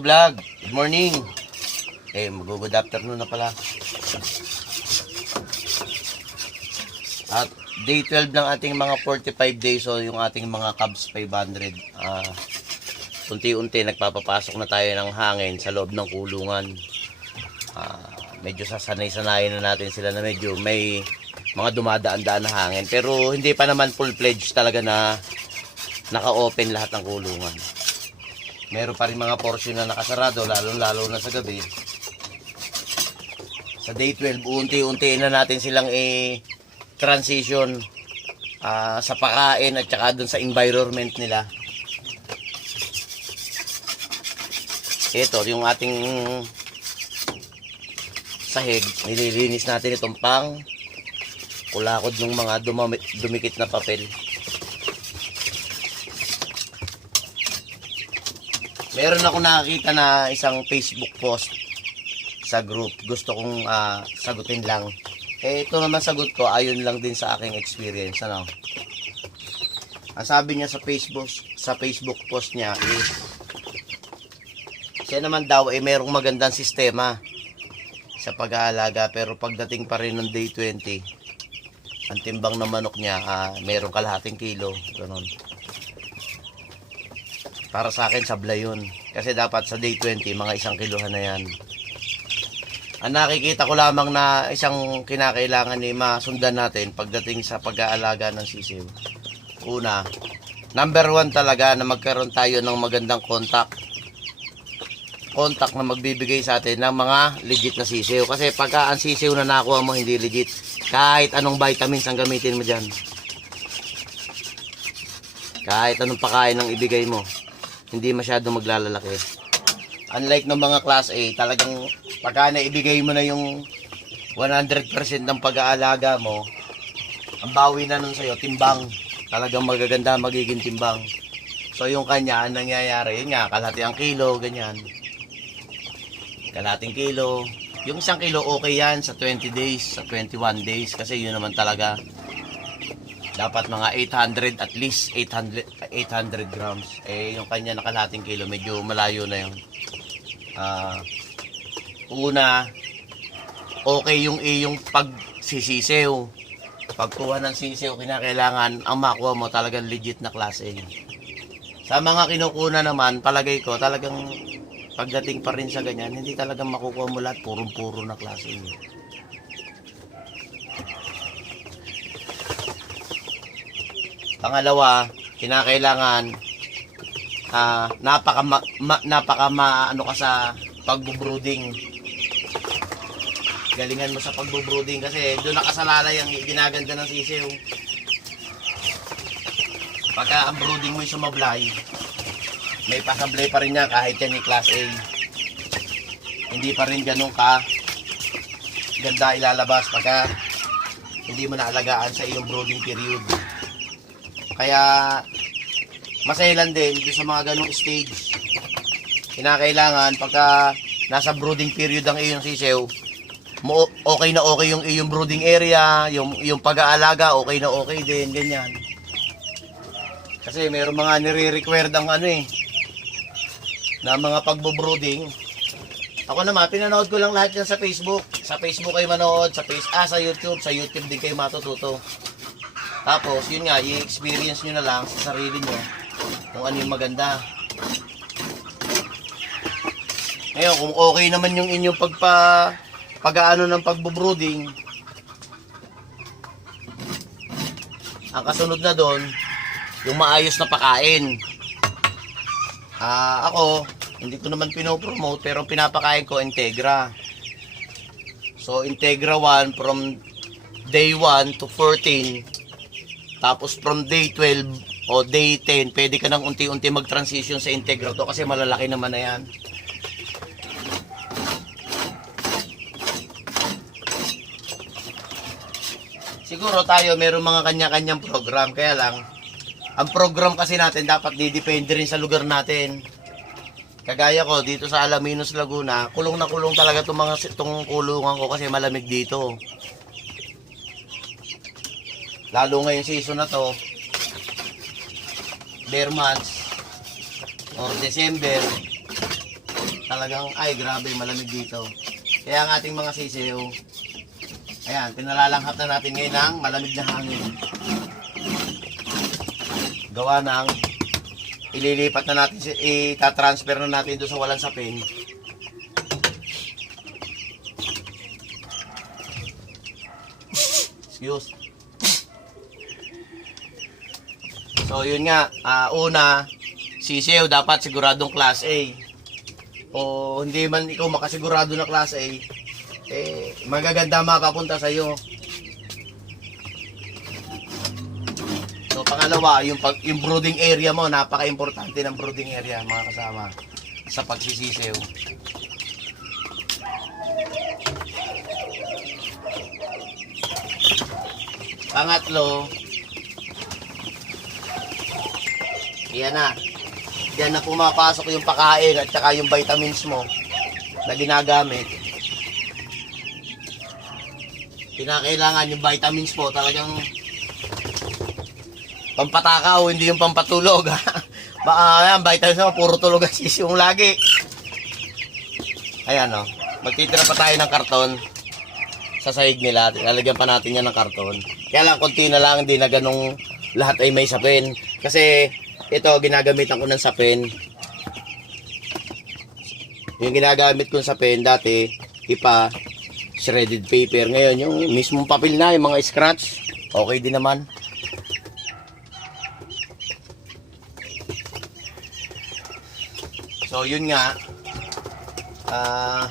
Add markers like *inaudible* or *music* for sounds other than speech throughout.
Vlog. Good morning. Eh, mag-good afternoon na pala. At day 12 ng ating mga 45 days so yung ating mga Cubs 500. Ah, unti-unti nagpapapasok na tayo ng hangin sa loob ng kulungan. Ah, medyo sasanay-sanayin na natin sila na medyo may mga dumadaan-daan na hangin. Pero hindi pa naman full-fledged talaga na naka-open lahat ng kulungan. Meron pa rin mga portion na nakasarado, lalo-lalo na sa gabi. Sa day 12, unti-unti na natin silang i-transition ah, sa pakain at saka dun sa environment nila. Ito, yung ating sahig, nililinis natin itong pang kulakod ng mga dumikit na papel. Meron ako nakakita na isang Facebook post sa group. Gusto kong ah, sagutin lang. Eh, ito naman sagot ko, ayon lang din sa aking experience. Ano? Ang sabi niya sa Facebook, sa Facebook post niya is, siya naman daw ay merong magandang sistema sa pag-aalaga pero pagdating pa rin ng day 20 ang timbang ng manok niya ah, merong kalahating kilo ganun para sa akin sablay yun. Kasi dapat sa day 20 mga isang kilohan na yan. Ang nakikita ko lamang na isang kinakailangan ni masundan natin pagdating sa pag-aalaga ng sisiw. Una number one talaga na magkaroon tayo ng magandang contact. Contact na magbibigay sa atin ng mga legit na sisiw. Kasi pagka ang sisiw na nakuha mo hindi legit, kahit anong vitamins ang gamitin mo dyan. Kahit anong pakain ang ibigay mo, hindi masyado maglalalaki. Unlike ng mga class A, talagang pagka naibigay mo na yung 100% ng pag-aalaga mo, ang bawi na nun sa'yo, timbang. Talagang magaganda magiging timbang. So yung kanya, ang nangyayari, yun nga, kalahati ang kilo, ganyan kalating kilo. Yung isang kilo okay yan sa 20 days, sa 21 days kasi yun naman talaga dapat mga 800 at least 800 800 grams. Eh yung kanya na kalating kilo medyo malayo na yun. Ah una okay yung iyong pagsisisew. Pagkuha ng sisiw, kinakailangan ang makuha mo talagang legit na klase. Sa mga kinukuna naman, palagay ko talagang pagdating pa rin sa ganyan, hindi talaga makukuha mo lahat purong-puro na klase. Pangalawa, kinakailangan ah napaka ma, ma- napaka ma, ano ka sa pagbubrooding. Galingan mo sa pagbubrooding kasi doon nakasalalay ang ginaganda ng sisiw. Pagka ang brooding mo ay sumablay, may pasablay pa rin niya kahit yan ni class A. Hindi pa rin ganun ka ganda ilalabas pagka hindi mo naalagaan sa iyong brooding period. Kaya masailan din sa mga ganong stage. Kinakailangan pagka nasa brooding period ang iyong sisew, mo okay na okay yung iyong brooding area, yung yung pag-aalaga okay na okay din, ganyan. Kasi meron mga nire-required ang ano eh, na mga pagbo-brooding. Ako naman, pinanood ko lang lahat yan sa Facebook. Sa Facebook kayo manood, sa face, ah, sa YouTube, sa YouTube din kayo matututo. Tapos, yun nga, i-experience nyo na lang sa sarili nyo kung ano yung maganda. Ngayon, kung okay naman yung inyong pagpa pag-aano ng pagbo-brooding, ang kasunod na doon, yung maayos na pakain. Ah, ako, hindi ko naman pinopromote pero pinapakain ko Integra. So Integra 1 from day 1 to 14. Tapos from day 12 o day 10, pwede ka nang unti-unti mag-transition sa Integra to kasi malalaki naman na yan. Siguro tayo meron mga kanya-kanyang program kaya lang ang program kasi natin dapat didepende rin sa lugar natin. Kagaya ko dito sa Alaminos Laguna, kulong na kulong talaga itong mga itong kulungan ko kasi malamig dito. Lalo ngayong season na to, bare months or December, talagang, ay grabe, malamig dito. Kaya ang ating mga sisiw, ayan, pinalalanghap na natin ngayon ng malamig na hangin. Gawa ng, ililipat na natin, itatransfer na natin doon sa walang sapin. Excuse. So yun nga, ah, una, sisiw dapat siguradong class A. O hindi man ikaw makasigurado na class A, eh magaganda mapapunta sa iyo. So pangalawa, yung pag yung brooding area mo, napaka-importante ng brooding area mga kasama sa pagsisisiw. Pangatlo, yan na. Diyan na pumapasok yung pakain at saka yung vitamins mo na ginagamit. Kinakailangan yung vitamins mo talagang pampatakaw, hindi yung pampatulog. *laughs* Baka yan, vitamins mo, puro tulog ang sisiw lagi. Ayan o, magtitira pa tayo ng karton sa sahig nila. Lalagyan pa natin yan ng karton. Kaya lang, konti na lang, hindi na ganong lahat ay may sapin. Kasi, ito, ginagamitan ko ng sapin. Yung ginagamit kong sapin, dati, ipa, shredded paper. Ngayon, yung mismong papel na, yung mga scratch, okay din naman. So, yun nga. Ah...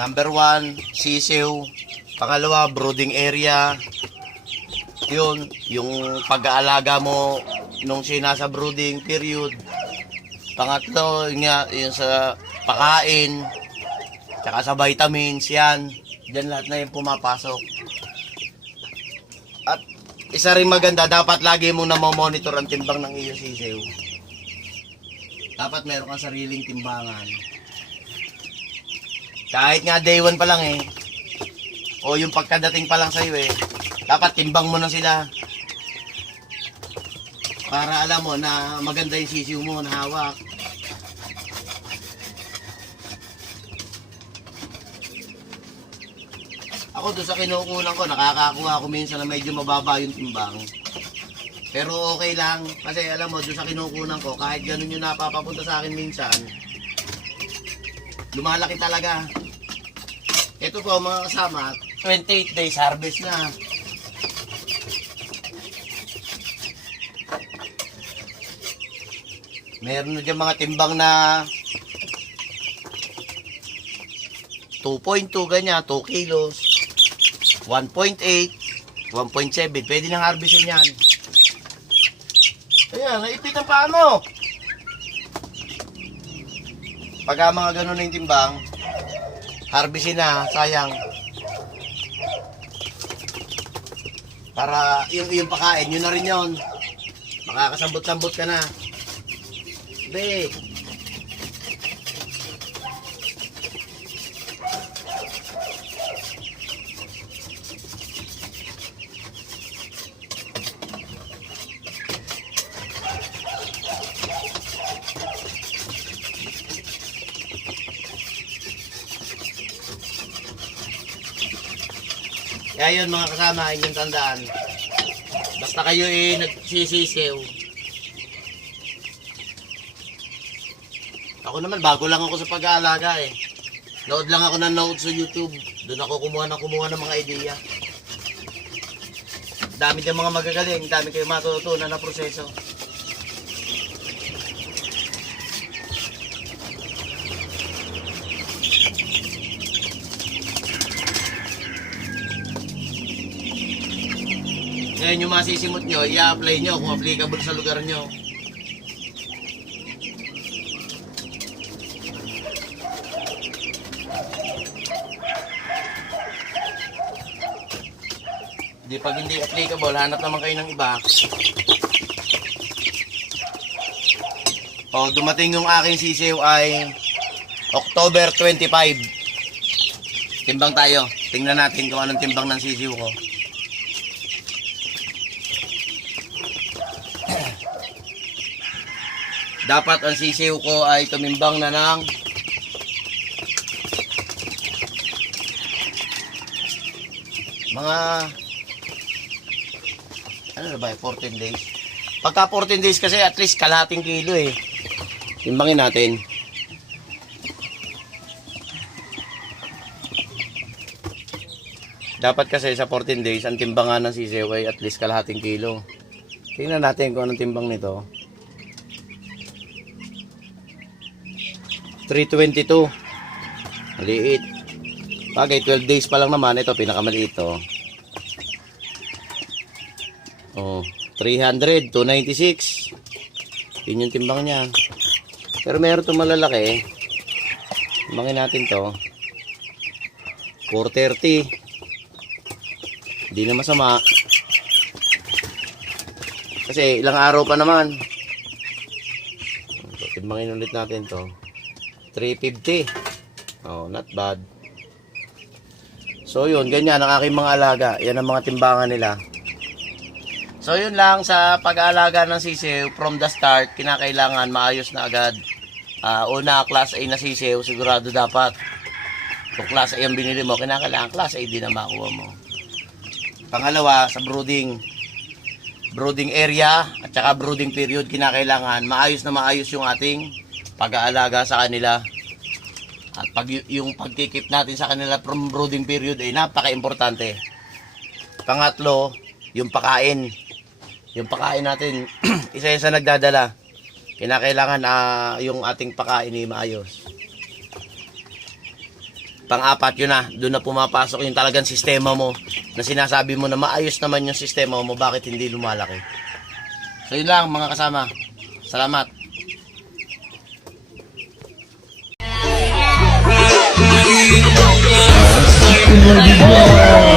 Number one, sisiw. Pangalawa, brooding area. Yun, yung pag-aalaga mo nung siya nasa brooding period. Pangatlo, yun nga, yun sa pakain. Tsaka sa vitamins, yan. Diyan lahat na yung pumapasok. At isa rin maganda, dapat lagi mong namomonitor ang timbang ng iyong sisiw. Dapat meron kang sariling timbangan. Kahit nga day one pa lang eh. O yung pagkadating pa lang sa'yo eh. Dapat timbang mo na sila. Para alam mo na maganda yung sisiw mo na hawak. Ako doon sa kinukunan ko, nakakakuha ako minsan na medyo mababa yung timbang. Pero okay lang, kasi alam mo, doon sa kinukunan ko, kahit ganun yung napapapunta sa akin minsan, lumalaki talaga. Ito po mga kasama, 28 days harvest na. Meron na dyan mga timbang na 2.2 ganyan, 2 kilos, 1.8, 1.7, pwede nang harvestin yan. Ayan, naipit ang paa mo. Pagka mga ganun na yung timbang, harvestin na, sayang. Para yung, yung pakain, yun na rin yun. Makakasambot-sambot ka na. Be. Kaya yun mga kasama, inyong tandaan. Basta kayo eh nagsisisiw. Naman, bago lang ako sa pag-aalaga eh. Nood lang ako ng notes sa YouTube. Doon ako kumuha na kumuha ng mga ideya. Dami dyan mga magagaling, dami kayo matutunan na proseso. Ngayon yung masisimot nyo, i-apply nyo kung applicable sa lugar nyo. Di pag hindi applicable, hanap naman kayo ng iba. O, dumating yung aking sisiw ay October 25. Timbang tayo. Tingnan natin kung anong timbang ng sisiw ko. *clears throat* dapat ang sisiw ko ay tumimbang na ng mga ano ba, 14 days. Pagka 14 days kasi at least kalahating kilo eh. Timbangin natin. Dapat kasi sa 14 days, ang timbangan ng sisiw ay at least kalahating kilo. Tingnan natin kung anong timbang nito. 322. Maliit. Bagay, 12 days pa lang naman. Ito, pinakamaliit to. Oh, 300, 296. Yun yung timbang niya. Pero meron itong malalaki. Timbangin natin to. 430. Hindi na masama. Kasi ilang araw pa naman. Timbangin ulit natin to. 350. Oh, not bad. So yun, ganyan ang aking mga alaga. Yan ang mga timbangan nila. So yun lang sa pag-aalaga ng sisiw from the start, kinakailangan maayos na agad. Ah, una, class A na sisiw, sigurado dapat. Kung class A ang binili mo, kinakailangan class A din ang makuha mo. Pangalawa, sa brooding brooding area at saka brooding period, kinakailangan maayos na maayos yung ating pag-aalaga sa kanila. At pag yung pagkikip natin sa kanila from brooding period ay napaka-importante. Pangatlo, yung pakain. Yung pakain natin, *clears throat* isa-isa nagdadala. Kinakailangan ah, yung ating pakain ay maayos. Pang-apat yun na, doon na pumapasok yung talagang sistema mo na sinasabi mo na maayos naman yung sistema mo, bakit hindi lumalaki. So yun lang mga kasama. Salamat. Lord,